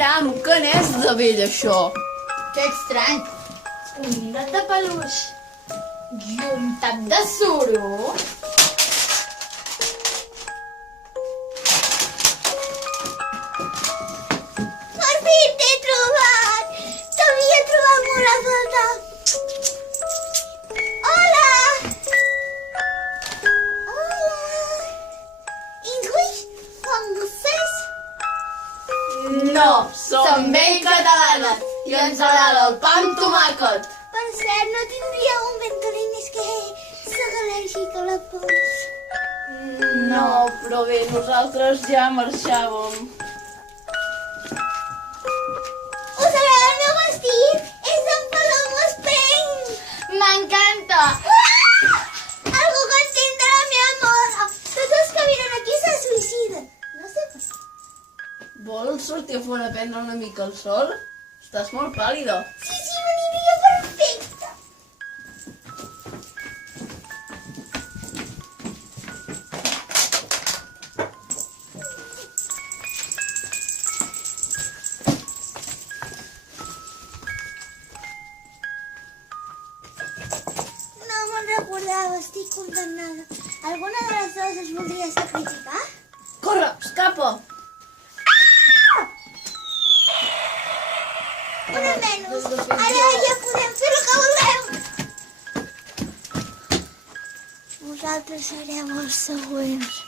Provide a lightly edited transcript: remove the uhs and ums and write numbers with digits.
Caram, que n'és de vell, això? Que estrany. Un ninot de peluix i un tap de suro. Per fi t'he trobat! T'havia trobat molt a faltar. Hola! Hola! English francès? No, som ben catalanes i ens agrada el pa amb tomàquet. Per cert, no tindria un ventolines que s'agalègic a la pols. No, però bé, nosaltres ja marxàvem. Us agrada el meu vestit? És d'en Paloma Espeny! M'encanta! Ah! Algú que entendre la meva moda. Tots els que vinen aquí se suïciden. No sé per què. Vols sortir a fora a prendre una mica el sol? Estàs molt pàl·lida. Sí, m'aniria perfecte. No me'n recordava, estic condemnada. Alguna de les dues es voldria sacrificar? Corre, escapa! Una menys. Ara ja podem fer el que volem. Vosaltres sereu els següents.